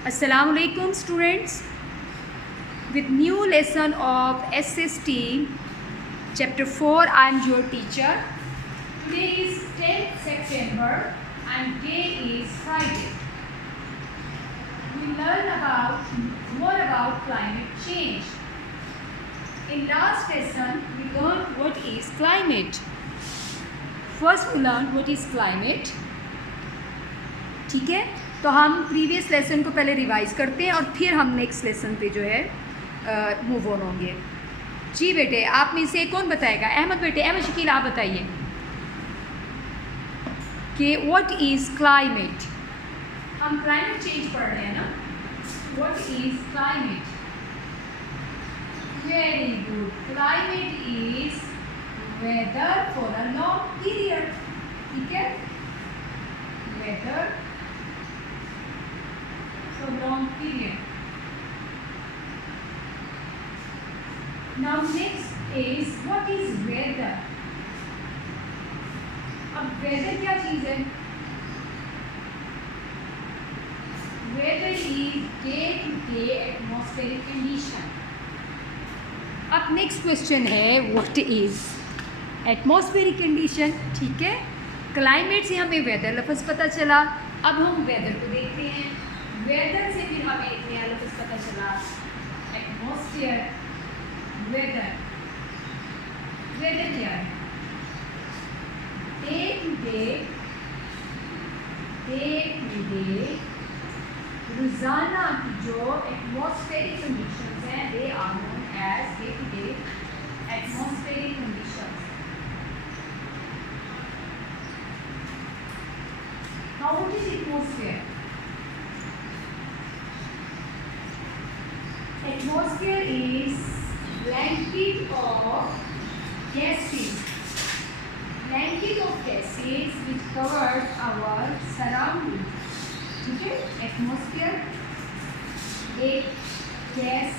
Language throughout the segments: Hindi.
Assalamualaikum students, with new lesson of SST chapter 4. I am your teacher. Today is 10th September and day is Friday. We learn more about climate change. In last lesson we learned what is climate. First we learned what is climate. ठीक है, तो हम प्रीवियस लेसन को पहले रिवाइज़ करते हैं और फिर हम नेक्स्ट लेसन पे जो है मूव ऑन होंगे। जी बेटे, आप में से कौन बताएगा? अहमद बेटे, अहमद शकील आप बताइए कि व्हाट इज़ क्लाइमेट। हम क्लाइमेट चेंज पढ़ रहे हैं ना। What is climate? Very good. Climate is weather for a long period. ठीक है, weather for long period. Now next is what is weather. अब weather क्या चीज़ है? Weather is day to day atmospheric condition. अब next question है what is atmospheric condition. ठीक है, climate से हमें weather लफ्ज़ पता चला। अब हम weather को देखते हैं। वेदर से फिर हमें एक नया लफ्ज़ पता चला, एटमॉस्फेयर। वेदर, वेदर क्या है? डे टू डे रोज़ाना की जो एटमॉस्फेरिक कंडीशंस हैं they are known as day to day atmospheric conditions. Now what is atmosphere? Atmosphere is blanket of gases, which covers our surroundings. ठीक है, एटमॉस्फेयर एक गैस,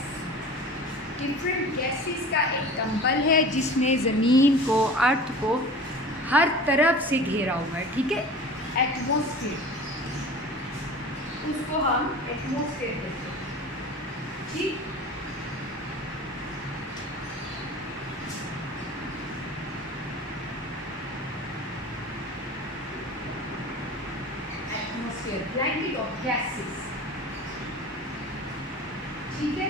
डिफरेंट गैसेस का एक कंबल है जिसने ज़मीन को, अर्थ को हर तरफ से घेरा हुआ है। ठीक है, एटमॉस्फेयर, उसको हम एटमॉस्फेयर कहते हैं। ठीक, एटमॉस्फेयर ब्लैंकेट ऑफ गैसेस। ठीक है,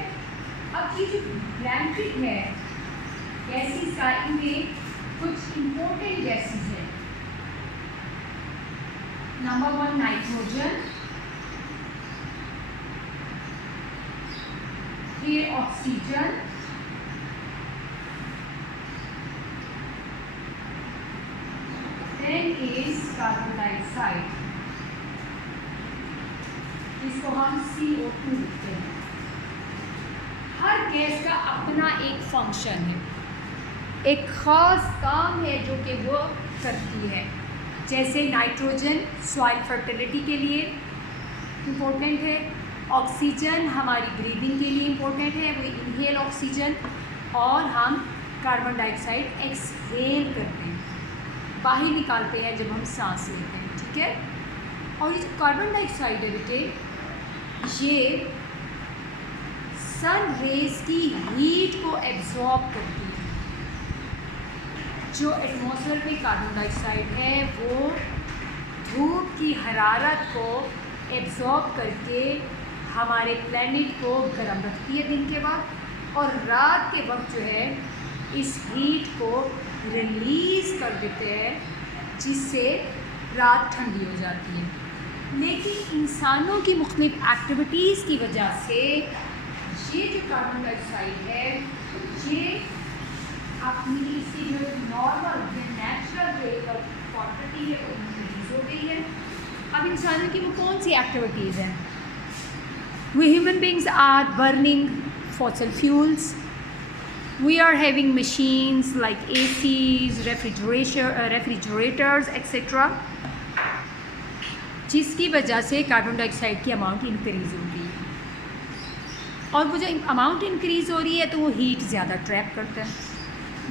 अब ये जो ब्लैंकेट है गैसेस का, इनमें कुछ इंपॉर्टेंट गैसेस हैं। नंबर 1 नाइट्रोजन, फिर oxygen, then is carbon dioxide, जिसको हम CO2 लिखते हैं। हर गैस का अपना एक फंक्शन है, एक ख़ास काम है जो कि वो करती है। जैसे नाइट्रोजन सॉइल फर्टिलिटी के लिए इम्पोर्टेंट है, ऑक्सीजन हमारी ब्रीदिंग के लिए इम्पोर्टेंट है, वो इनहेल ऑक्सीजन, और हम कार्बन डाइऑक्साइड एक्सहेल करते हैं, बाहर निकालते हैं जब हम सांस लेते हैं। ठीक है, और ये जो कार्बन डाइऑक्साइड है बेटे, ये सन रेज की हीट को एब्जॉर्ब करती है। जो एटमॉस्फेयर में कार्बन डाइऑक्साइड है वो धूप की हरारत को एब्जॉर्ब करके हमारे प्लेनेट को गर्म रखती है दिन के बाद, और रात के वक्त जो है इस हीट को रिलीज़ कर देते हैं, जिससे रात ठंडी हो जाती है। लेकिन इंसानों की मुख्तलिफ एक्टिविटीज़ की वजह से ये जो कार्बन डाइऑक्साइड है ये अपनी इसकी जो नॉर्मल जो नेचुरल रेट ऑफ क्वांटिटी है वो इंक्रीज हो गई है। अब इंसानों की वो कौन सी एक्टिविटीज़ हैं? We human beings are burning fossil fuels. We are having machines like ACs, refrigerators, etc. जिसकी वजह से कार्बन डाइऑक्साइड की अमाउंट इंक्रीज़ हो रही है, और वो जो अमाउंट इंक्रीज़ हो रही है तो वो हीट ज़्यादा ट्रैप करता है।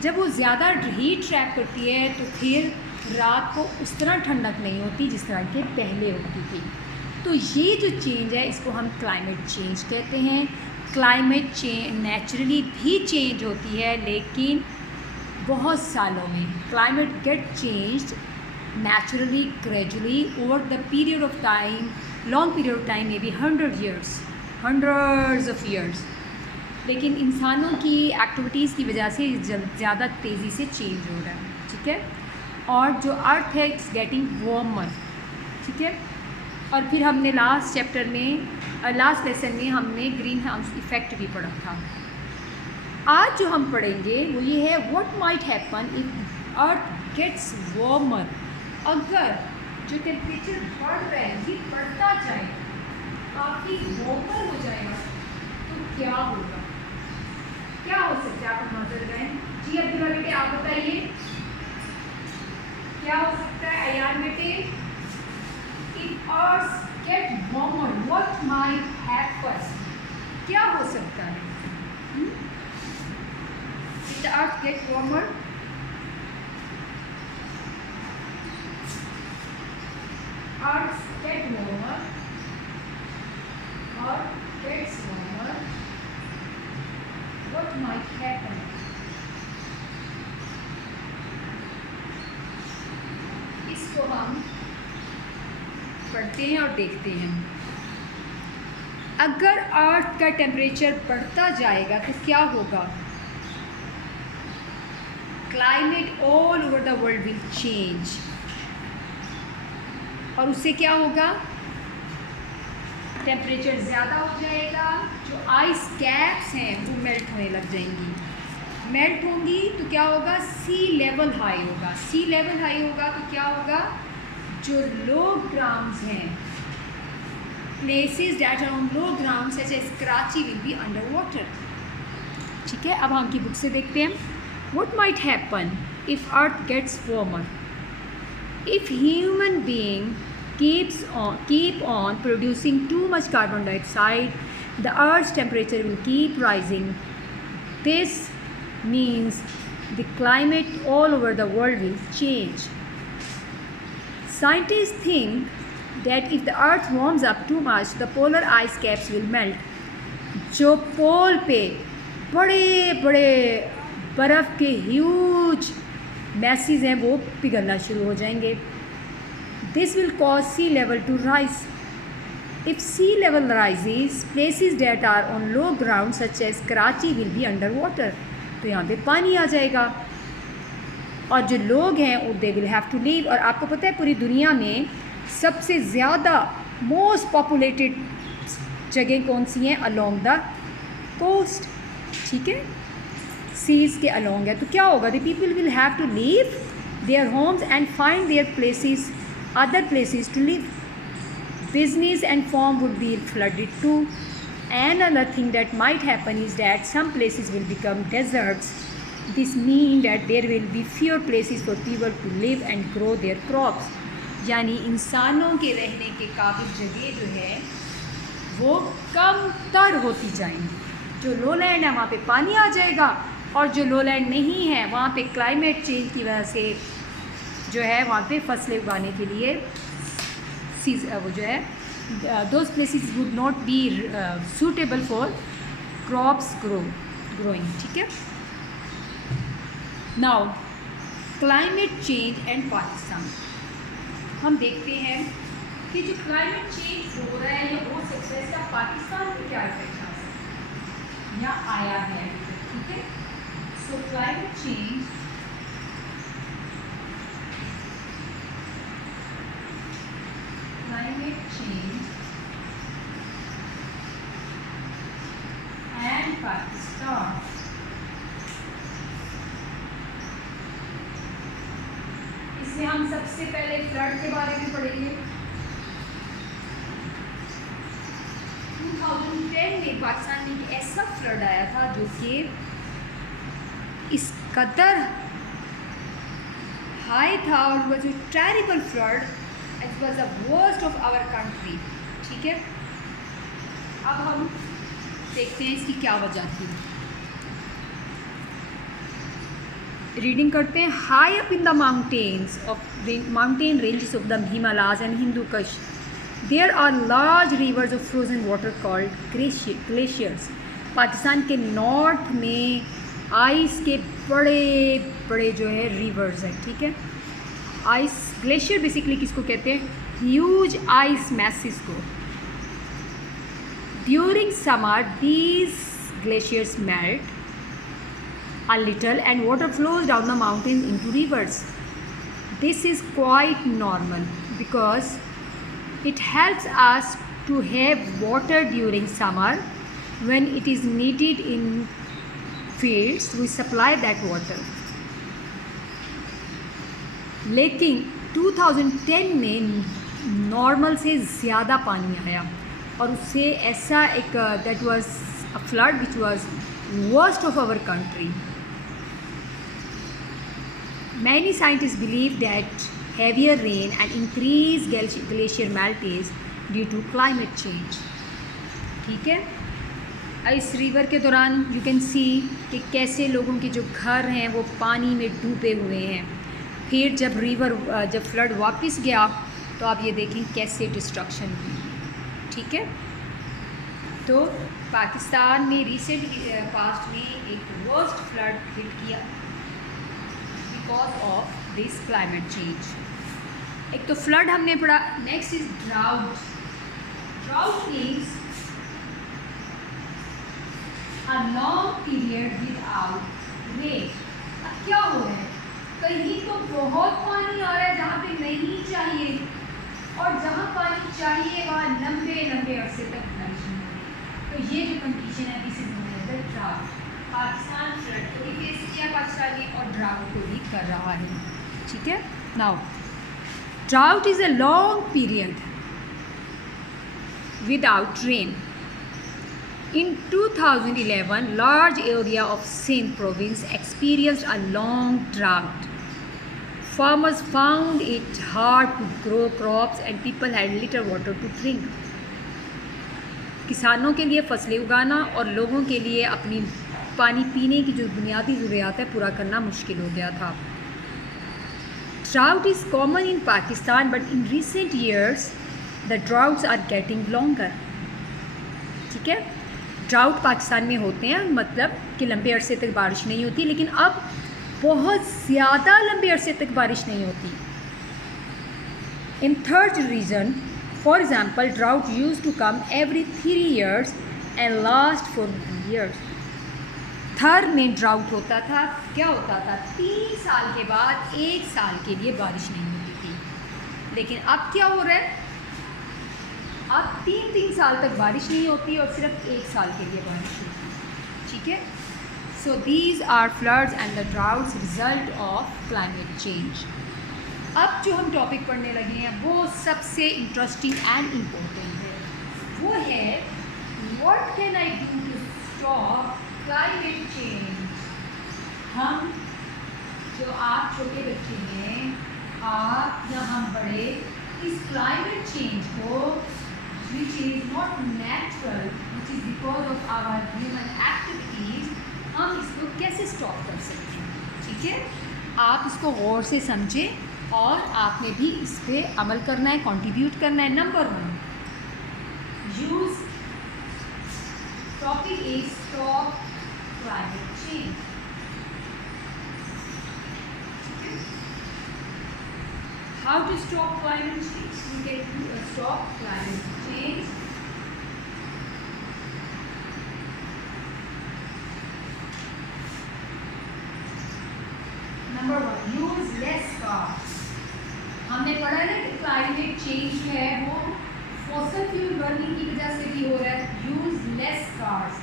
जब वो ज़्यादा हीट ट्रैप करती है तो फिर रात को उस तरह ठंडक नहीं होती जिस तरह के पहले होती थी। तो ये जो चेंज है इसको हम क्लाइमेट चेंज कहते हैं। क्लाइमेट चेंज नेचुरली भी चेंज होती है, लेकिन बहुत सालों में। Climate get changed naturally gradually over the period of time, long period of time, maybe 100 years, hundreds of years। लेकिन इंसानों की एक्टिविटीज़ की वजह से ज़्यादा तेज़ी से चेंज हो रहा है, ठीक है। और जो अर्थ है इट्स गेटिंग वार्मर, ठीक है। और फिर हमने लास्ट चैप्टर में, लास्ट लेसन में हमने ग्रीन हाउस इफ़ेक्ट भी पढ़ा था। आज जो हम पढ़ेंगे वो ये है what might happen if earth gets warmer. अगर जो टेम्परेचर बढ़ रहा है ये बढ़ता जाए, काफ़ी वार्मर हो जाएगा, तो क्या होगा, क्या हो सकता है? आप नजर गए जी अब्दुल्ला बेटे, आप बताइए क्या हो सकता है? अयान बेटे, if earth get warmer what might happen, क्या हो सकता है? If the earth get warmer, Earth get warmer or gets warmer, what might happen? इसको हम पढ़ते हैं और देखते हैं। अगर अर्थ का टेम्परेचर बढ़ता जाएगा तो क्या होगा? Climate all over the world will change. और उससे क्या होगा? टेम्परेचर ज़्यादा हो जाएगा, जो आइस कैप्स हैं वो मेल्ट होने लग जाएंगी। मेल्ट होंगी तो क्या होगा? सी लेवल हाई होगा। सी लेवल हाई होगा तो क्या होगा? जो लो ग्राउंड्स हैं, places that are on low ground such as Karachi will be under water, ठीक है। अब हम की बुक से देखते हैं। What might happen if earth gets warmer? If human being keep on producing too much carbon dioxide, the Earth's temperature will keep rising. This means the climate all over the world will change. Scientists think that if the Earth warms up too much, the polar ice caps will melt. जो पोल पे बड़े बड़े बर्फ़ के ह्यूज मैसेज हैं वो पिघलना शुरू हो जाएंगे। This will cause sea level to rise. If sea level rises, places that are on low ground such as Karachi will be under water, तो यहाँ पे पानी आ जाएगा और जो लोग हैं they will have to leave. और आपको पता है पूरी दुनिया में सबसे ज़्यादा मोस्ट पॉपुलेटेड जगह कौन सी हैं? अलोंग द कोस्ट, ठीक है, सीज के अलोंग है। तो क्या होगा? The people will have to leave their homes and find their places, other places to live. Business and farm would be flooded too. And another thing that might happen is that some places will become deserts. This mean that there will be fewer places for people to live and grow their crops. यानी इंसानों के रहने के काबिल जगह जो है वो कमतर होती जाएंगी। जो लो लैंड है वहाँ पे पानी आ जाएगा, और जो लो लैंड नहीं है वहाँ पे क्लाइमेट चेंज की वजह से जो है वहाँ पे फसलें उगाने के लिए वो जो है those places would not be suitable for crops growing, ठीक है। Now climate change and Pakistan. हम देखते हैं कि जो क्लाइमेट चेंज हो रहा है या हो सकता है इसका पाकिस्तान में क्या इफेक्ट आ सकता है या आया है, ठीक है। So climate change and Pakistan. इसमें हम सबसे पहले फ्लड के बारे में पढ़ेंगे। 2010 में पाकिस्तान में एक ऐसा फ्लड आया था जो कि इस कदर हाई था और was a terrible flood, it was the worst of our country, ठीक है। अब हम देखते हैं इसकी क्या वजह थी। रीडिंग करते हैं। High up in the mountains of mountain ranges of the Himalayas and Hindu Kush there are large rivers of frozen water called glaciers. Pakistan के नॉर्थ में आइस के बड़े बड़े जो है रिवर्स हैं, ठीक है। आइस ग्लेशियर बेसिकली किसको कहते हैं? ह्यूज आइस मैसेस को। During summer these glaciers melt a little and water flows down the mountain into rivers. This is quite normal because it helps us to have water during summer when it is needed in fields. We supply that water. लेकिन 2010 में नॉर्मल से ज़्यादा पानी आया और उससे ऐसा एक that was a flood which was worst of our country. Many scientists believe that heavier rain and increased glacier melt is due to climate change. ठीक है, इस रिवर के दौरान यू कैन सी कि कैसे लोगों के जो घर हैं वो पानी में डूबे हुए हैं। फिर जब फ्लड वापस गया तो आप ये देखें कैसे डिस्ट्रक्शन हुई, ठीक है। तो पाकिस्तान में रिसेंट पास्ट में एक वर्स्ट फ्लड हिट किया because of this climate change. एक तो फ्लड हमने पढ़ा, next is drought. Drought means a long period without rain. अब क्या हो रहा है, कहीं तो बहुत पानी आ रहा है जहाँ पे नहीं चाहिए, और जहाँ पानी चाहिए वहाँ लंबे लंबे अरसे तक बारिश नहीं हो रही। तो ये जो कंडीशन है this is known as the drought. Pakistan flood को भी फेस किया पाकिस्तान ने और ड्राउट को भी कर रहा है, ठीक है। Now drought is a long period without rain. In 2011, large area of Sindh province experienced a long drought. Farmers found it hard to grow crops and people had little water to drink. किसानों के लिए फसलें उगाना और लोगों के लिए अपनी पानी पीने की जो बुनियादी ज़रूरियात है पूरा करना मुश्किल हो गया था। Drought is common in Pakistan, but in recent years the droughts are getting longer. ठीक है, ड्राउट पाकिस्तान में होते हैं, मतलब कि लंबे अरसे तक बारिश नहीं होती, लेकिन अब बहुत ज़्यादा लंबे अरसे तक बारिश नहीं होती। In third region, for example, drought use to come every 3 years and last for years। Thar में ड्राउट होता था, क्या होता था, 3 साल के बाद 1 साल के लिए बारिश नहीं होती थी। लेकिन अब क्या हो रहा है, अब 3 साल तक बारिश नहीं होती और सिर्फ 1 साल के लिए बारिश होती है, ठीक है। So these are floods and the droughts result of climate change. अब जो हम टॉपिक पढ़ने लगे हैं वो सबसे इंटरेस्टिंग एंड इम्पोर्टेंट है, वो है what can I do to stop climate change. हम जो आप छोटे बच्चे हैं, आप या हम बड़े, इस क्लाइमेट चेंज को which is not natural, which is because of our human activities, हम इसको कैसे स्टॉप कर सकते हैं, ठीक है। आप इसको गौर से समझें और आपने भी इस पर अमल करना है, कंट्रीब्यूट करना है। Number 1, use topic is stop climate change. How to stop climate change? We can stop climate change. Number 1, use less cars. हमने पढ़ा है कि क्लाइमेट चेंज जो है वो फॉसल फ्यूल बर्निंग की वजह से भी हो रहा है। यूज लेस कार्स,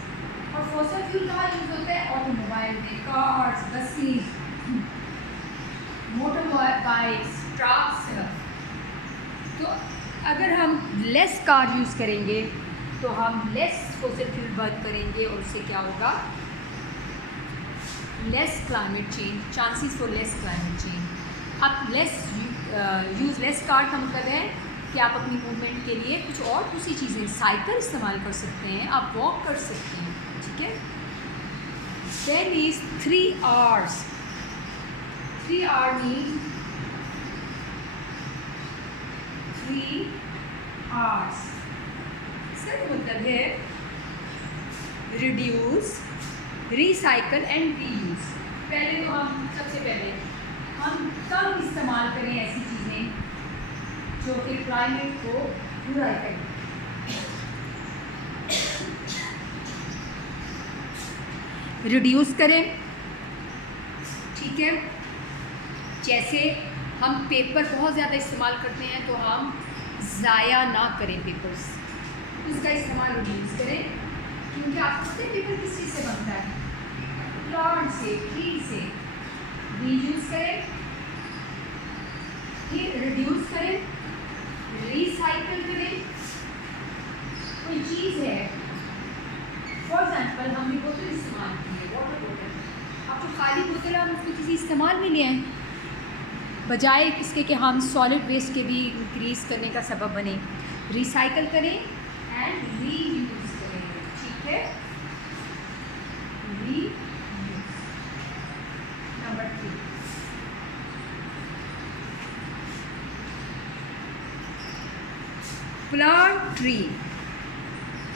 और फॉसल फ्यूल कहाँ यूज होता है, ऑटोमोबाइल में, cars, buses, motor bikes, trucks. तो अगर हम लेस कार यूज़ करेंगे तो हम लेस फॉसिल फ्यूल बर्न करेंगे और उससे क्या होगा, less climate change, chances for less climate change. अब यूज़ लेस कार का मतलब है कि आप अपनी मूवमेंट के लिए कुछ और दूसरी चीज़ें, साइकिल इस्तेमाल कर सकते हैं, आप वॉक कर सकते हैं, ठीक है। Then is 3 R's। 3 R means 3 R's. इसका मतलब है रिड्यूस, रिसाइकल एंड रीयूज। पहले तो सबसे पहले हम कम इस्तेमाल करें ऐसी चीज़ें जो कि क्लाइमेट को बुरा करें। रिड्यूस करें, ठीक है। जैसे हम पेपर बहुत ज़्यादा इस्तेमाल करते हैं तो हम ज़ाया ना करें पेपर्स, उसका इस्तेमाल रिड्यूस करें। क्योंकि आपको पता है पेपर किस चीज़ से बनता है? प्लांट से, ट्री से। रीयूज करें, फिर रिड्यूस करें, रिसाइकल करें। कोई चीज़ है, फॉर एग्जाम्पल हमने बोतल इस्तेमाल की है, वाटर बोतल, अब तो खाली बोतल हम उसको किसी इस्तेमाल में ले आए, बजाय इसके कि हम सॉलिड वेस्ट के भी इंक्रीज करने का सबब बने। रिसाइकल करें एंड रीयूज करें, ठीक है। रीयूज। Number 3, plant tree.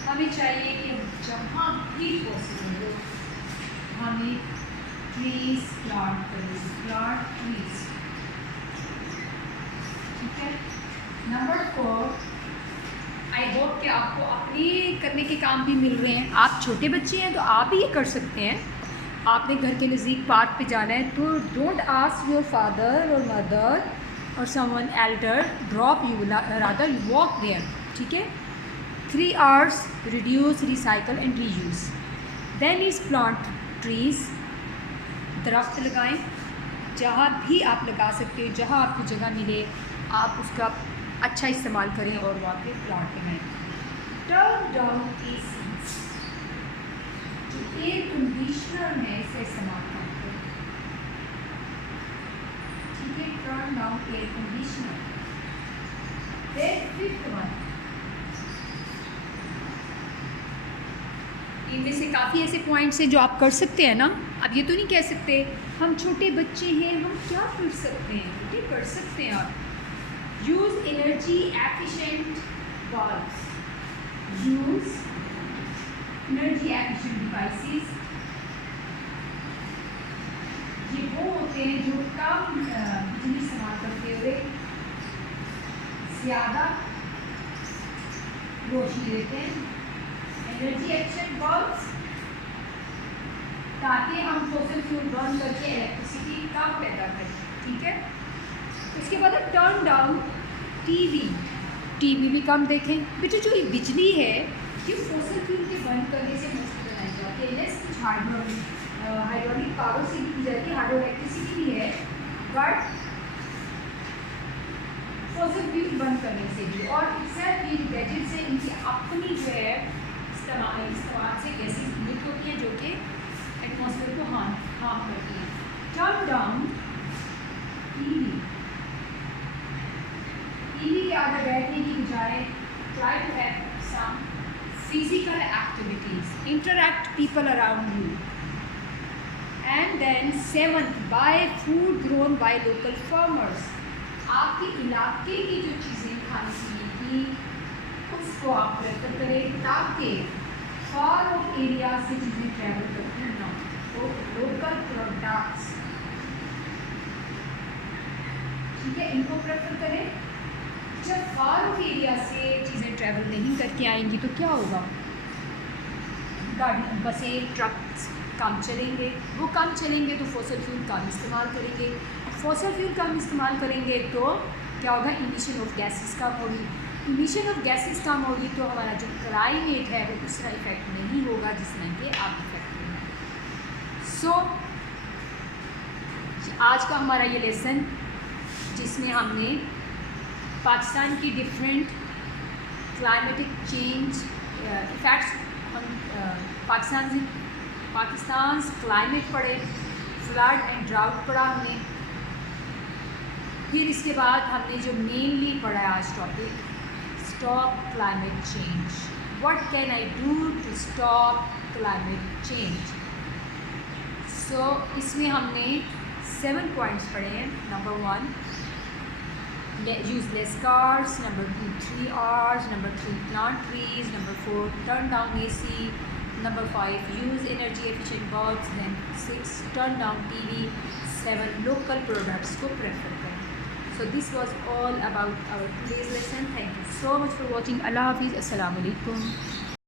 हमें चाहिए कि जहाँ भी पॉसिबल हो हमें ट्रीज प्लांट करें, प्लांट ट्रीज, ठीक है। नंबर 4, आई होप कि आपको अपने करने के काम भी मिल रहे हैं। आप छोटे बच्चे हैं तो आप भी ये कर सकते हैं। आपने घर के नज़दीक पार्क पे जाना है तो डोंट आस्क योर फादर और मदर और someone elder drop you, rather walk there, ठीक है। 3 R's, reduce, recycle and reuse. Then is plant trees. दरख्त लगाएं, जहाँ भी आप लगा सकते हो, जहाँ आपको जगह मिले आप उसका अच्छा इस्तेमाल करें और वहाँ पे प्लांट लगाएं। टर्न डाउन एसीज़, जो एयर कंडीशनर है इसका इस्तेमाल करें, ठीक है। Turn down air conditioner. Then 5th one, इनमें से काफ़ी ऐसे पॉइंट्स हैं जो आप कर सकते हैं ना। अब ये तो नहीं कह सकते हम छोटे बच्चे हैं हम क्या कर सकते हैं, ये कर सकते हैं आप। Use energy efficient bulbs, use energy efficient devices. ये वो होते हैं जो कम बिजली इस्तेमाल करते हुए ज़्यादा रोशनी देते हैं। एनर्जी एफिशिएंट बल्ब्स, ताकि हम फॉसिल फ्यूल बर्न करके इलेक्ट्रिसिटी कम पैदा करें, ठीक है। उसके बाद टर्न डाउन टीवी भी कम देखें। बेटा जो ये बिजली है ये फॉसिल फ्यूल के बर्न करने से मुफ्त बनाई जाती है। यस, कुछ हाइड्रोलिक पावर से भी की जाती है, हाइड्रो इलेक्ट्रिसिटी भी है, बट फॉसिल फ्यूल बर्न करने से भी। और एक्सेप्ट ये गैजेट से इनकी अपनी जो है इस्तेमाल से गैसेज लिफ्ट होती हैं जो कि एटमॉस्फेयर को हार्म करती हैं। टर्न डाउन टीवी के आगे बैठने की बजाय try to have some physical activities, interact people around you. And then 7th, buy food grown by local farmers. आपके इलाके की जो चीज़ें खाने पीने की उसको आप प्रेफर करें, ताकि फार ऑफ एरिया से चीज़ें ट्रैवल करती ना तो लोकल प्रोडक्ट्स, ठीक है, इनको प्रेफर करें। जब फार ऑफ एरिया से चीज़ें ट्रैवल नहीं करके आएंगी तो क्या होगा? गाड़ी, बसें, ट्रक्स कम चलेंगे, वो कम चलेंगे तो फॉसिल फ्यूल कम इस्तेमाल करेंगे। फॉसिल फ्यूल कम इस्तेमाल करेंगे तो क्या होगा? इमिशन ऑफ गैसेस कम होगी। इमिशन ऑफ गैसेस कम होगी तो हमारा जो क्लाइमेट है वो उस तरह इफेक्ट नहीं होगा जिस तरह के आप इफेक्ट होगा। सो आज का हमारा ये लेसन जिसमें हमने पाकिस्तान की different climatic change effects, Pakistan climate पढ़े, फ्लड एंड ड्राउट पढ़ा हमने। फिर इसके बाद हमने जो मेनली पढ़ा है आज topic, stop climate change, what can I do to stop climate change. So इसमें हमने 7 पॉइंट्स पढ़े हैं। Number 1, use less cars. Number 2, 3 R's. Number 3, plant trees. Number 4, turn down AC. Number 5, use energy efficient bulbs. Then 6, turn down TV. 7, local products को prefer करें. So this was all about our today's lesson. Thank you so much for watching. Allah Hafiz. Assalamu alaikum.